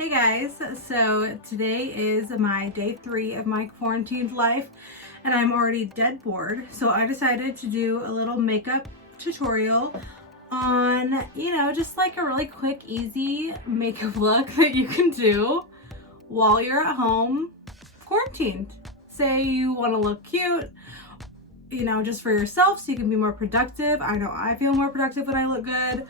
Hey guys, so today is my day 3 of my quarantined life and I'm already dead bored. So I decided to do a little makeup tutorial on, just like a really quick, easy makeup look that you can do while you're at home quarantined. Say you want to look cute, just for yourself so you can be more productive. I know I feel more productive when I look good.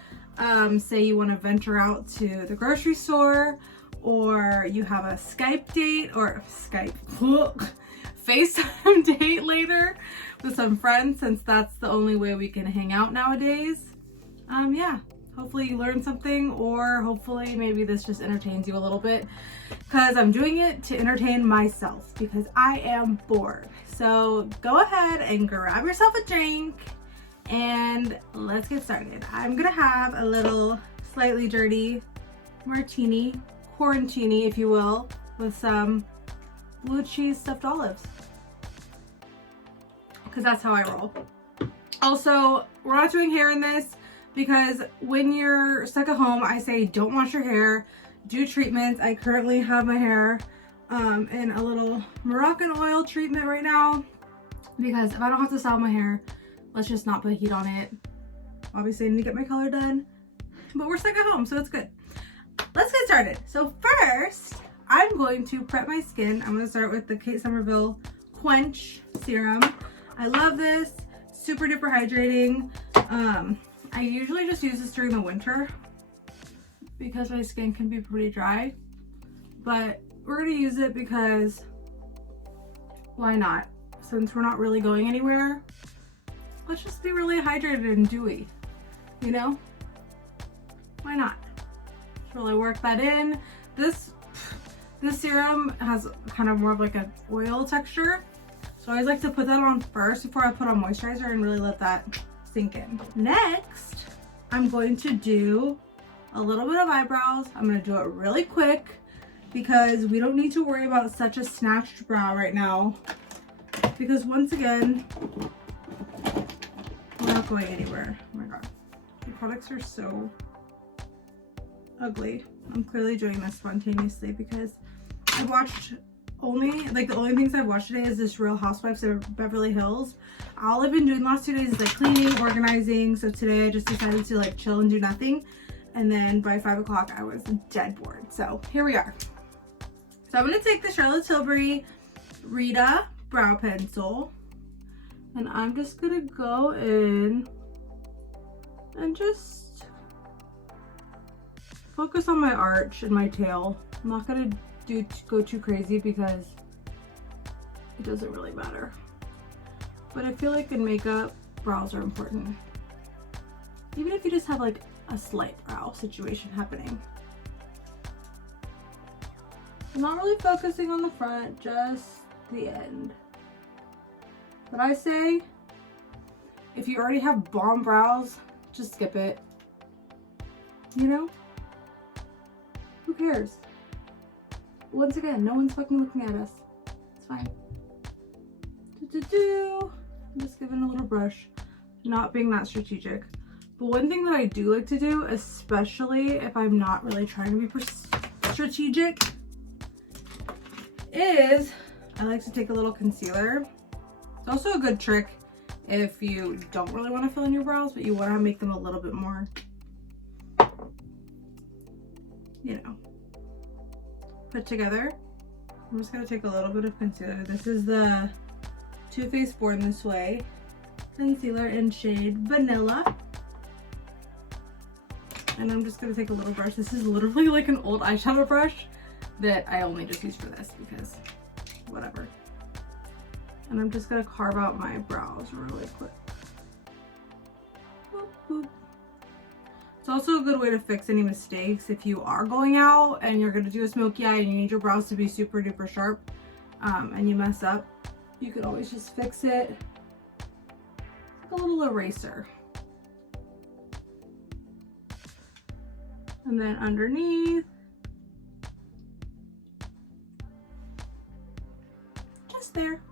Say you want to venture out to the grocery store, or you have a Skype date or FaceTime date later with some friends, since that's the only way we can hang out nowadays. Yeah, hopefully you learned something, or hopefully maybe this just entertains you a little bit, because I'm doing it to entertain myself because I am bored. So go ahead and grab yourself a drink and let's get started. I'm gonna have a little slightly dirty martini, quarantini if you will, with some blue cheese stuffed olives, because that's how I roll. Also, we're not doing hair in this because when you're stuck at home, I say don't wash your hair, do treatments. I currently have my hair in a little Moroccan oil treatment right now, because if I don't have to style my hair, let's just not put heat on it. Obviously I need to get my color done, but we're stuck at home, so it's good. Let's get started. So first, I'm going to prep my skin. I'm going to start with the Kate Somerville Quench Serum. I love this, super duper hydrating. I usually just use this during the winter because my skin can be pretty dry, but we're going to use it because why not? Since we're not really going anywhere, let's just be really hydrated and dewy, Why not? Just really work that in. This serum has kind of more of like an oil texture, so I always like to put that on first before I put on moisturizer and really let that sink in. Next, I'm going to do a little bit of eyebrows. I'm going to do it really quick because we don't need to worry about such a snatched brow right now, because once again, we're not going anywhere. Oh my god, the products are so ugly. I'm clearly doing this spontaneously because I watched the only things I've watched today is this Real Housewives of Beverly Hills. All I've been doing the last 2 days is like cleaning, organizing. So today I just decided to like chill and do nothing. And then by 5 o'clock I was dead bored. So here we are. So I'm gonna take the Charlotte Tilbury Rita brow pencil, and I'm just gonna go in and just focus on my arch and my tail. I'm not gonna go too crazy because it doesn't really matter. But I feel like in makeup, brows are important. Even if you just have like a slight brow situation happening. I'm not really focusing on the front, just the end. But I say, if you already have bomb brows, just skip it. Who cares? Once again, no one's fucking looking at us. It's fine. I'm just giving a little brush, not being that strategic. But one thing that I do like to do, especially if I'm not really trying to be strategic, is I like to take a little concealer. It's also a good trick if you don't really want to fill in your brows, but you want to make them a little bit more, put together. I'm just going to take a little bit of concealer. This is the Too Faced Born This Way concealer in shade Vanilla. And I'm just going to take a little brush. This is literally like an old eyeshadow brush that I only just use for this because whatever. And I'm just going to carve out my brows really quick. Boop, boop. It's also a good way to fix any mistakes if you are going out and you're going to do a smoky eye and you need your brows to be super duper sharp, and you mess up. You can always just fix it. It's like a little eraser. And then underneath, just there.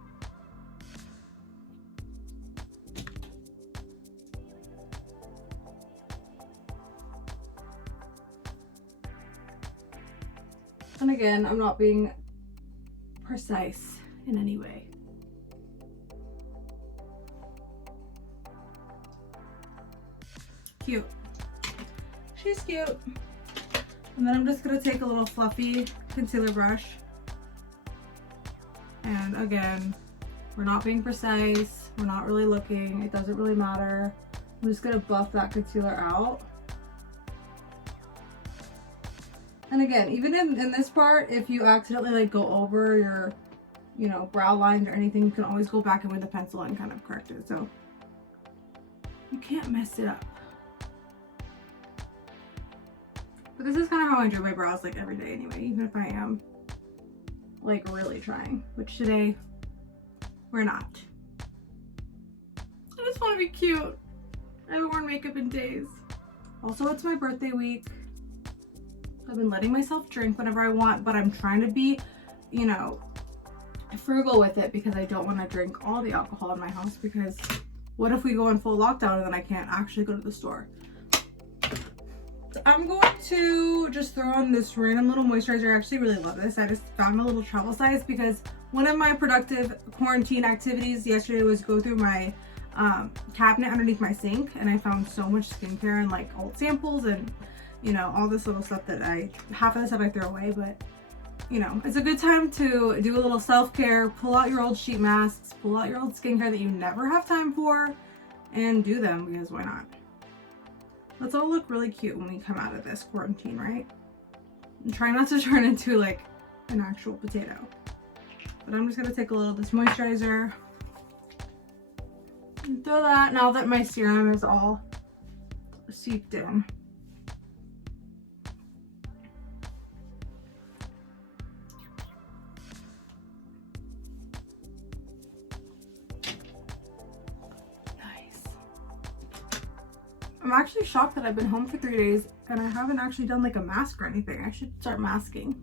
And again, I'm not being precise in any way. Cute. She's cute. And then I'm just gonna take a little fluffy concealer brush. And again, we're not being precise. We're not really looking. It doesn't really matter. I'm just gonna buff that concealer out. And again, even in this part, if you accidentally like go over your, you know, brow lines or anything, you can always go back in with a pencil and kind of correct it. So you can't mess it up. But this is kind of how I do my brows like every day anyway, even if I am like really trying, which today we're not. I just want to be cute. I haven't worn makeup in days. Also, it's my birthday week. I've been letting myself drink whenever I want, but I'm trying to be, you know, frugal with it because I don't want to drink all the alcohol in my house, because what if we go in full lockdown and then I can't actually go to the store? So I'm going to just throw on this random little moisturizer. I actually really love this. I just found a little travel size because one of my productive quarantine activities yesterday was go through my cabinet underneath my sink, and I found so much skincare and like old samples and, you know, all this little stuff that half of the stuff I throw away, but you know, it's a good time to do a little self-care, pull out your old sheet masks, pull out your old skincare that you never have time for, and do them, because why not? Let's all look really cute when we come out of this quarantine, right? And try not to turn into like an actual potato. But I'm just gonna take a little of this moisturizer and throw that now that my serum is all seeped in. I'm actually shocked that I've been home for 3 days and I haven't actually done like a mask or anything. I should start masking.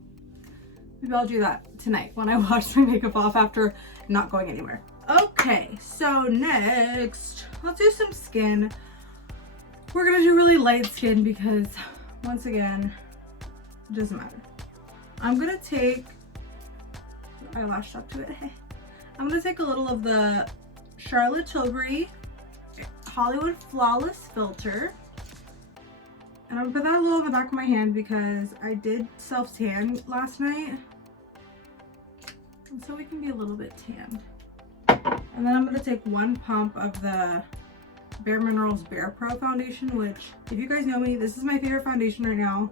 Maybe I'll do that tonight when I wash my makeup off after not going anywhere. Okay, so next, let's do some skin. We're gonna do really light skin because, once again, it doesn't matter. I'm gonna take, eyelash stuck to it. I'm gonna take a little of the Charlotte Tilbury Hollywood Flawless Filter, and I'm gonna put that a little on the back of my hand because I did self-tan last night, and so we can be a little bit tanned. And then I'm gonna take one pump of the Bare Minerals Bare Pro foundation, which, if you guys know me, this is my favorite foundation right now.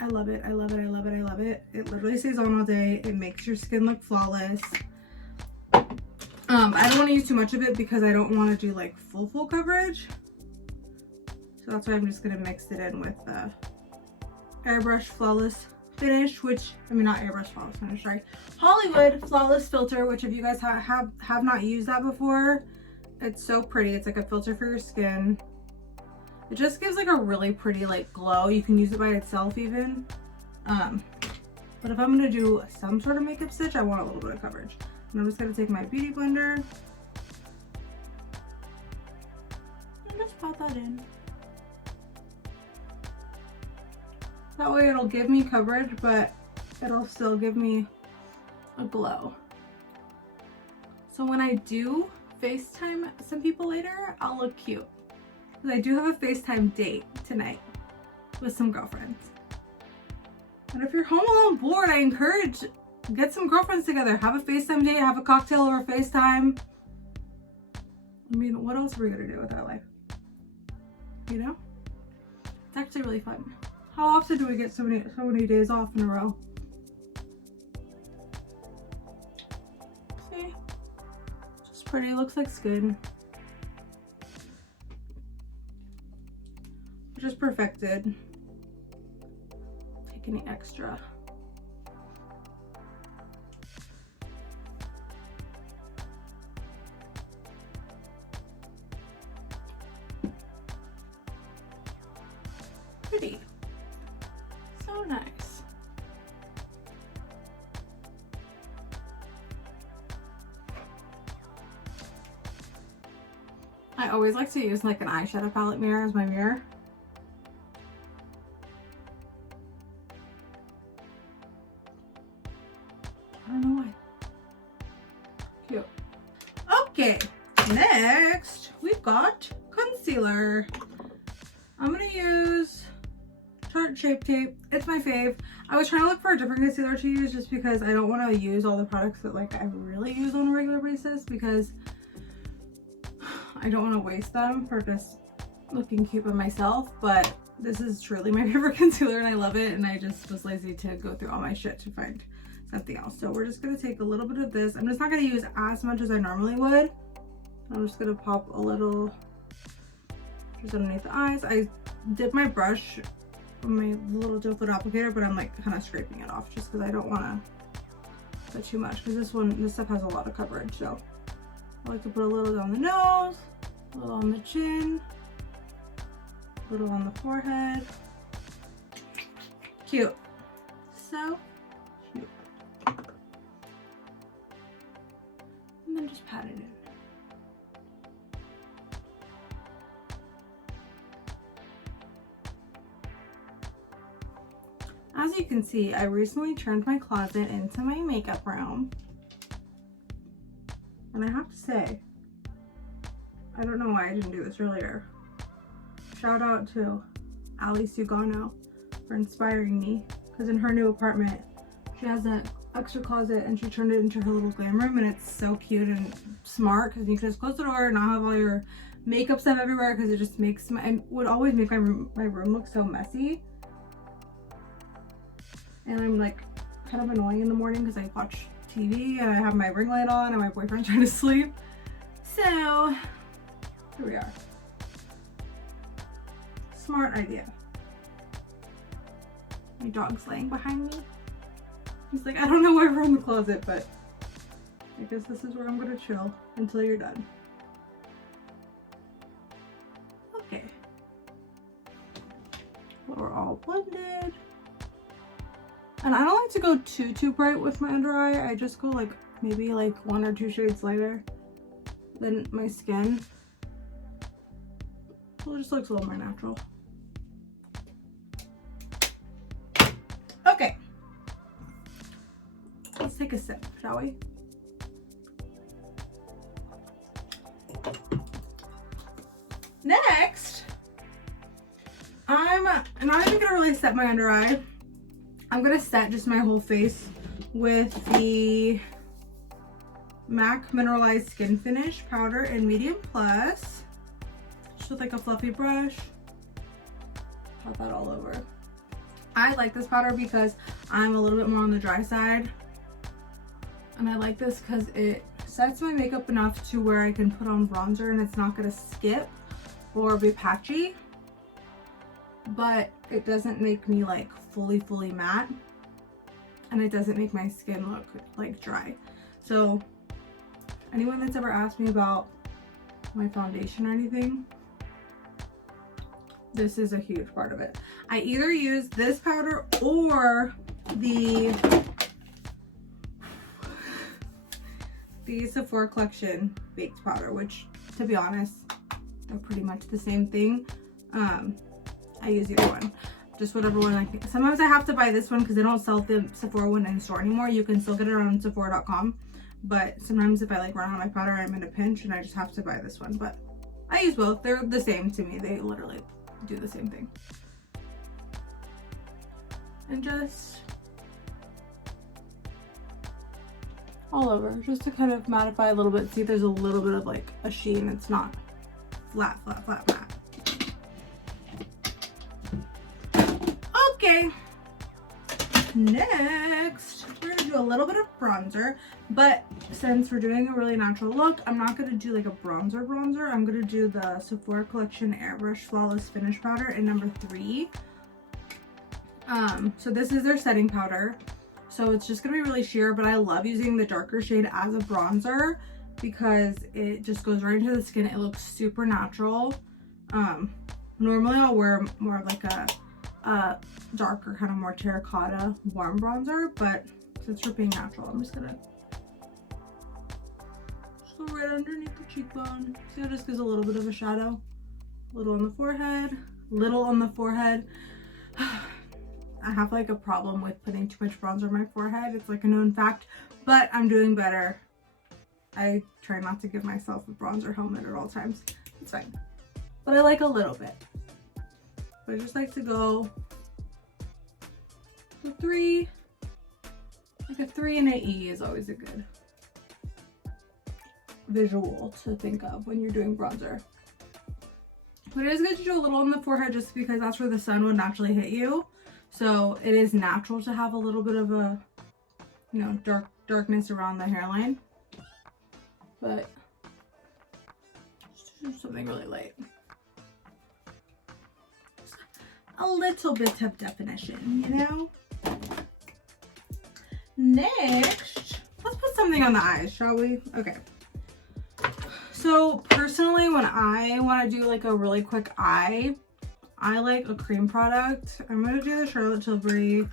I love it, I love it, I love it, I love it. It literally stays on all day. It makes your skin look flawless. I don't want to use too much of it because I don't want to do like full coverage. So that's why I'm just going to mix it in with the Airbrush Flawless Finish, which, I mean, not Airbrush Flawless Finish, sorry. Hollywood Flawless Filter, which if you guys have not used that before, it's so pretty. It's like a filter for your skin. It just gives like a really pretty like glow. You can use it by itself even. But if I'm going to do some sort of makeup stitch, I want a little bit of coverage. And I'm just going to take my beauty blender and just pat that in. That way it'll give me coverage, but it'll still give me a glow. So when I do FaceTime some people later, I'll look cute. Because I do have a FaceTime date tonight with some girlfriends. And if you're home alone bored, I encourage, get some girlfriends together. Have a FaceTime date, have a cocktail over FaceTime. I mean, what else are we gonna do with our life? You know? It's actually really fun. How often do we get so many days off in a row? See? Just pretty, looks like skin. Just perfected. Take any extra. Pretty. So nice. I always like to use like an eyeshadow palette mirror as my mirror. I don't know why. Cute. Okay, next we've got concealer. I'm gonna use Tarte Shape Tape. It's my fave. I was trying to look for a different concealer to use just because I don't want to use all the products that like I really use on a regular basis, because I don't want to waste them for just looking cute by myself. But this is truly my favorite concealer and I love it, and I just was lazy to go through all my shit to find something else. So we're just gonna take a little bit of this. I'm just not gonna use as much as I normally would. I'm just gonna pop a little just underneath the eyes. I dip my brush on my little doe foot applicator, but I'm like kind of scraping it off just because I don't want to put too much, because this stuff has a lot of coverage. So I like to put a little down the nose, a little on the chin, a little on the forehead. Cute. So cute. And then just pat it in. As you can see, I recently turned my closet into my makeup room. And I have to say, I don't know why I didn't do this earlier. Shout out to Ali Sugano for inspiring me, because in her new apartment, she has an extra closet and she turned it into her little glam room, and it's so cute and smart because you can just close the door and not have all your makeup stuff everywhere, because it just makes it would always make my room look so messy. And I'm like kind of annoying in the morning because I watch TV and I have my ring light on and my boyfriend's trying to sleep. So here we are. Smart idea. My dog's laying behind me. He's like, I don't know why we're in the closet, but I guess this is where I'm gonna chill until you're done. Okay. Well, we're all blended. And I don't like to go too bright with my under eye. I just go like maybe like 1 or 2 shades lighter than my skin. So it just looks a little more natural. Okay. Let's take a sip, shall we? Next, I'm not even gonna really set my under eye. I'm gonna set just my whole face with the MAC Mineralized Skin Finish powder in Medium Plus. Just with like a fluffy brush. Pop that all over. I like this powder because I'm a little bit more on the dry side. And I like this because it sets my makeup enough to where I can put on bronzer and it's not gonna skip or be patchy. But it doesn't make me like fully matte, and it doesn't make my skin look like dry. So anyone that's ever asked me about my foundation or anything, this is a huge part of it. I either use this powder or the Sephora Collection baked powder, which to be honest, they're pretty much the same thing. I use either one, just whatever one I think. Sometimes I have to buy this one because they don't sell the Sephora one in store anymore. You can still get it on Sephora.com, but sometimes if I like run out of my powder, I'm in a pinch and I just have to buy this one. But I use both. They're the same to me. They literally do the same thing. And just all over, just to kind of mattify a little bit. See, there's a little bit of like a sheen. It's not flat matte. Okay, next we're gonna do a little bit of bronzer, but since we're doing a really natural look, I'm not gonna do like a bronzer. I'm gonna do the Sephora Collection Airbrush Flawless Finish Powder in number 3. So this is their setting powder, so it's just gonna be really sheer, but I love using the darker shade as a bronzer because it just goes right into the skin. It looks super natural. Normally I'll wear more of like a darker, kind of more terracotta warm bronzer, but since we're being natural, I'm just gonna go right underneath the cheekbone. See how it just gives a little bit of a shadow, little on the forehead. I have like a problem with putting too much bronzer on my forehead. It's like a known fact, but I'm doing better. I try not to give myself a bronzer helmet at all times. It's fine. But I like a little bit. But I just like to go to 3. Like a 3 and an E is always a good visual to think of when you're doing bronzer. But it is good to do a little on the forehead just because that's where the sun would naturally hit you. So it is natural to have a little bit of a, you know, darkness around the hairline. But just do something really light. Just a little bit of definition, you know? Next, let's put something on the eyes, shall we? Okay. So personally, when I want to do like a really quick eye, I like a cream product. I'm going to do the Charlotte Tilbury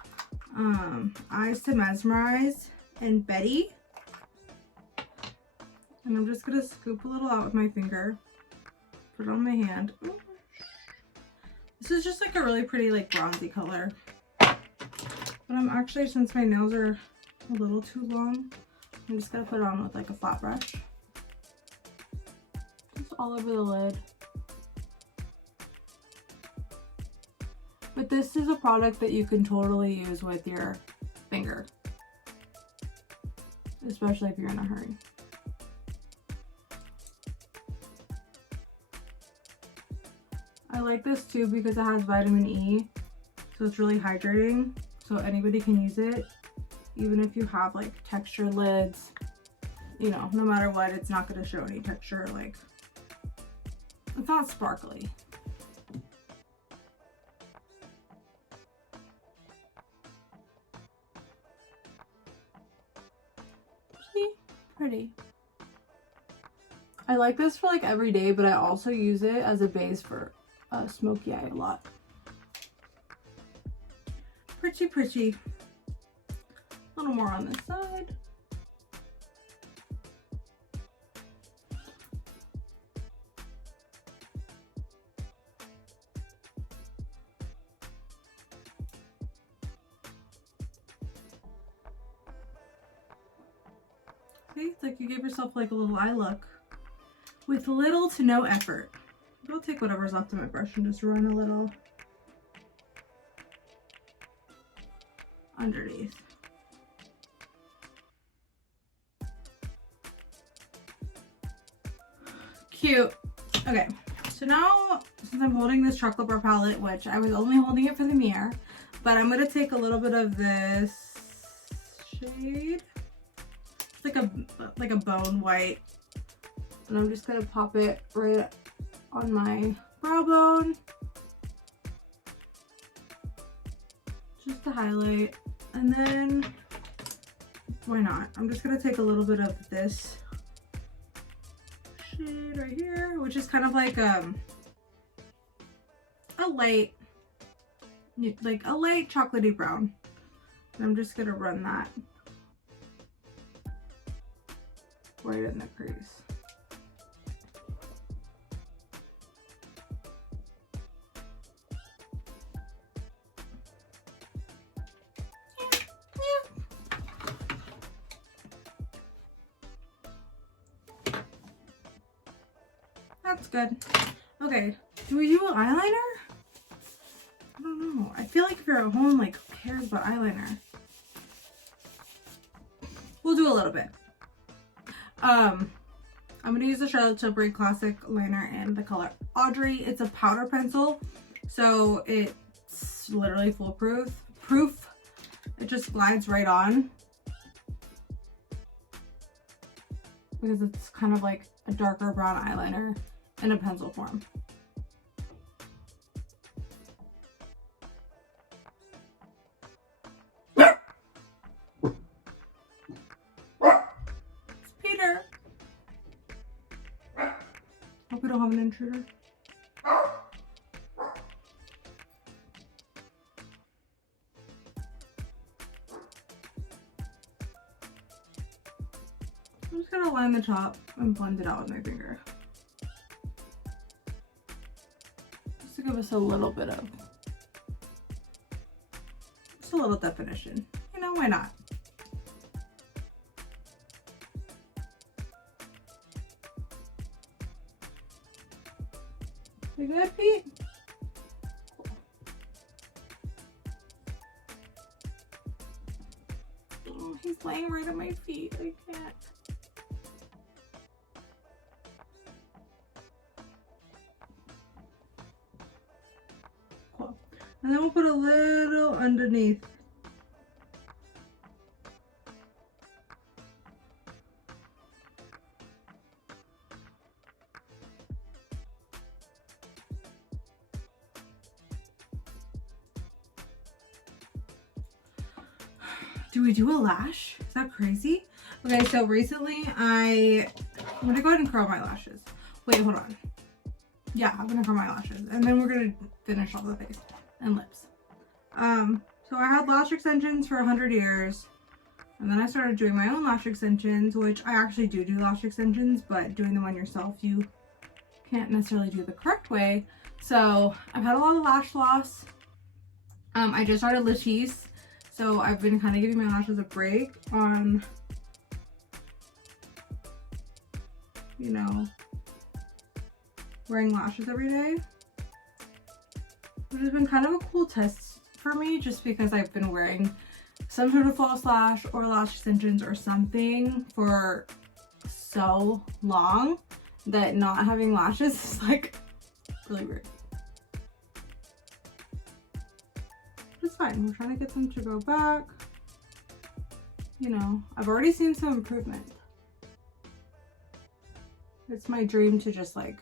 Eyes to Mesmerize and Betty. And I'm just going to scoop a little out with my finger. Put it on my hand. Ooh. This is just like a really pretty like bronzy color. But I'm actually, since my nails are a little too long, I'm just going to put it on with like a flat brush. Just all over the lid. But this is a product that you can totally use with your finger, especially if you're in a hurry. I like this too because it has vitamin E, so it's really hydrating, so anybody can use it, even if you have like textured lids. You know, no matter what, it's not going to show any texture. Like, it's not sparkly. See? Pretty. I like this for like every day, but I also use it as a base for smoky eye a lot. Pretty, pretty. A little more on this side. See, it's like you give yourself like a little eye look with little to no effort. I'll take whatever's left of my brush and just run a little underneath. Cute. Okay, so now since I'm holding this chocolate bar palette, which I was only holding it for the mirror, but I'm gonna take a little bit of this shade. It's like a bone white, and I'm just gonna pop it right on my brow bone just to highlight. And then why not, I'm just gonna take a little bit of this shade right here, which is kind of like a light chocolatey brown, and I'm just gonna run that right in the crease. That's good. Okay, do we do an eyeliner? I don't know. I feel like if you're at home, like, who cares about eyeliner? We'll do a little bit. I'm gonna use the Charlotte Tilbury Classic liner in the color Audrey. It's a powder pencil, so it's literally foolproof. It just glides right on because it's kind of like a darker brown eyeliner in a pencil form. It's Peter. Hope we don't have an intruder. I'm just gonna line the top and blend it out with my finger. Just to give us a little bit of little definition. You know, why not? You good, Pete? Oh, he's laying right at my feet. I can't. Cool. And then we'll put a little underneath. Do we do a lash? Is that crazy? Okay, so recently I'm gonna go ahead and curl my lashes. Wait, hold on. Yeah, I'm gonna curl my lashes and then we're gonna finish off the face and lips. So I had lash extensions for 100 years and then I started doing my own lash extensions, which I actually do lash extensions, but doing them on yourself, you can't necessarily do the correct way. So I've had a lot of lash loss. I just started Latisse. So I've been kind of giving my lashes a break on, you know, wearing lashes every day, which has been kind of a cool test for me just because I've been wearing some sort of false lash or lash extensions or something for so long that not having lashes is like really weird. It's fine. We're trying to get them to go back. You know, I've already seen some improvement. It's my dream to just like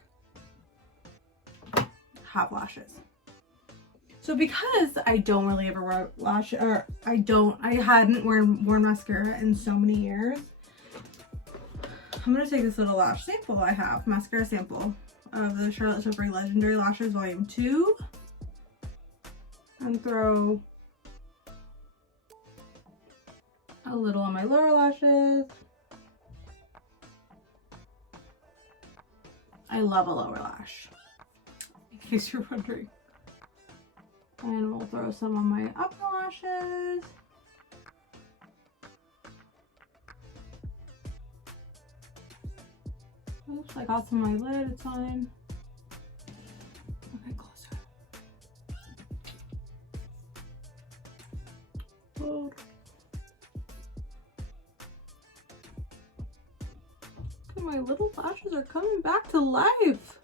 have lashes. So because I don't really ever wear lash, or I hadn't worn mascara in so many years, I'm gonna take this little lash sample I have, mascara sample of the Charlotte Tilbury Legendary Lashes Volume 2. And throw a little on my lower lashes. I love a lower lash, in case you're wondering. And we'll throw some on my upper lashes. Oops, I got some on my lid, it's fine. Okay, closer. Look, my little lashes are coming back to life.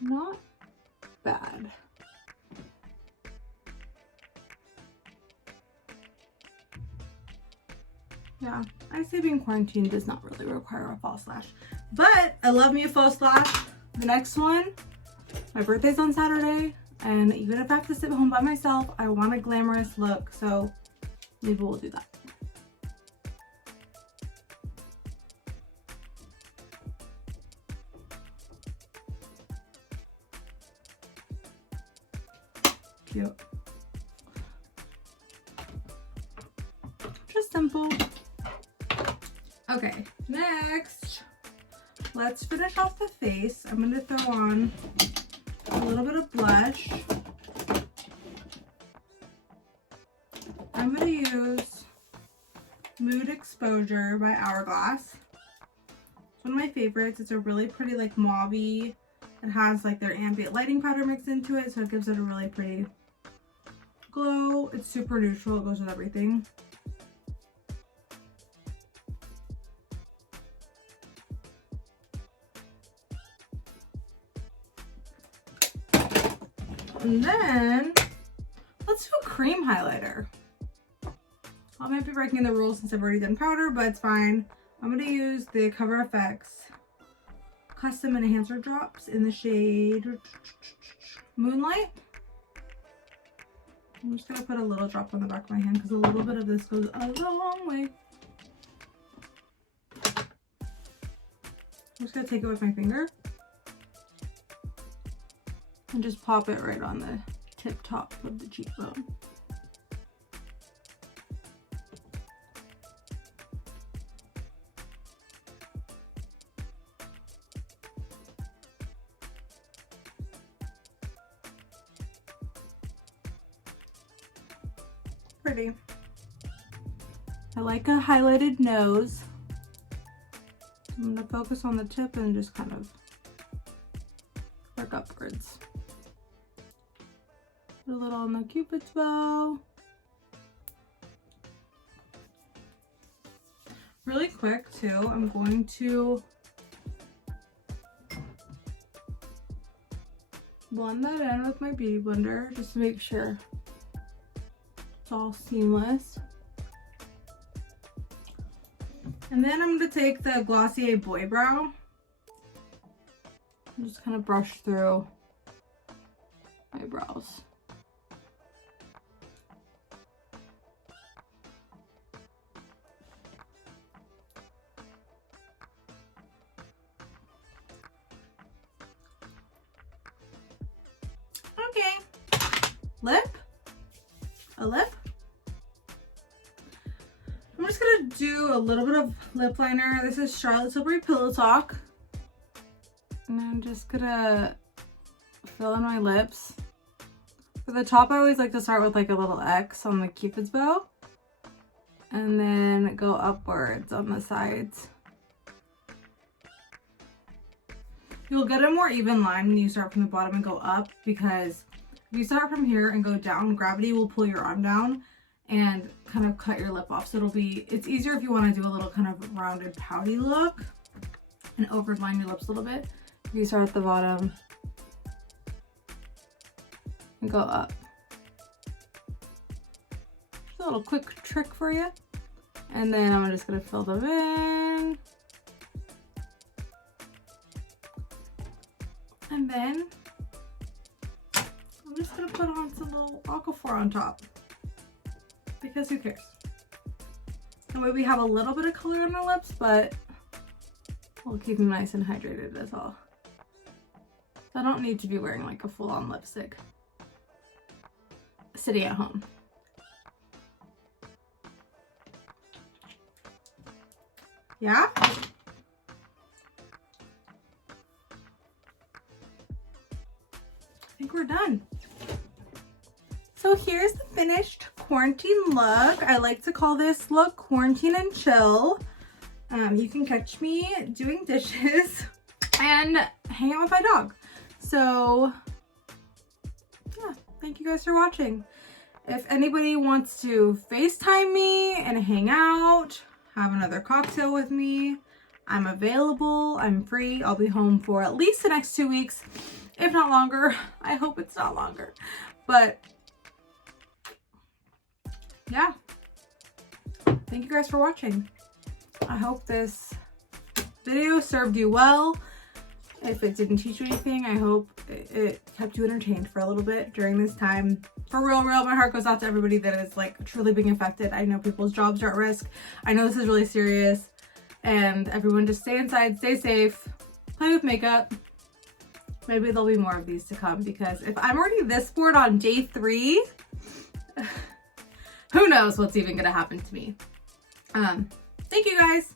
Not bad. Yeah, I say being quarantined does not really require a false lash, but I love me a false lash. The next one, my birthday's on Saturday. And even if I have to sit home by myself, I want a glamorous look, so maybe we'll do that. Cute. Just simple. Okay, next, let's finish off the face. I'm gonna throw on a little bit of blush. I'm going to use Mood Exposure by Hourglass. It's one of my favorites. It's a really pretty like mauve-y. It has like their ambient lighting powder mixed into it, so it gives it a really pretty glow. It's super neutral. It goes with everything. And then let's do a cream highlighter. I might be breaking the rules since I've already done powder, but it's fine. I'm going to use the Cover FX Custom Enhancer Drops in the shade Moonlight. I'm just going to put a little drop on the back of my hand because a little bit of this goes a long way. I'm just going to take it with my finger and just pop it right on the tip top of the cheekbone. Pretty. I like a highlighted nose. I'm gonna focus on the tip and just kind of work upwards. Put a little on the Cupid's bow. Really quick too, I'm going to blend that in with my beauty blender just to make sure it's all seamless. And then I'm going to take the Glossier Boy Brow and just kind of brush through my brows. Okay, lip, a lip. I'm just gonna do a little bit of lip liner. This is Charlotte Tilbury Pillow Talk. And I'm just gonna fill in my lips. For the top, I always like to start with like a little X on the Cupid's bow. And then go upwards on the sides. You'll get a more even line when you start from the bottom and go up, because if you start from here and go down, gravity will pull your arm down and kind of cut your lip off. So it's easier if you want to do a little kind of rounded pouty look and overline your lips a little bit. If you start at the bottom and go up. Just a little quick trick for you. And then I'm just gonna fill them in. And then I'm just gonna put on some little Aquaphor on top, because who cares? That way we have a little bit of color on our lips, but we'll keep them nice and hydrated as well. So I don't need to be wearing like a full-on lipstick sitting at home. Yeah? I think we're done. So here's the finished quarantine look. I like to call this look quarantine and chill. You can catch me doing dishes and hang out with my dog. So yeah, thank you guys for watching. If anybody wants to FaceTime me and hang out, have another cocktail with me, I'm available, I'm free. I'll be home for at least the next 2 weeks, if not longer. I hope it's not longer, but yeah, thank you guys for watching. I hope this video served you well. If it didn't teach you anything, I hope it kept you entertained for a little bit during this time. For real, my heart goes out to everybody that is like truly being affected. I know people's jobs are at risk. I know this is really serious, and everyone just stay inside, stay safe, play with makeup. Maybe there'll be more of these to come, because if I'm already this bored on day 3, who knows what's even gonna happen to me. Thank you guys.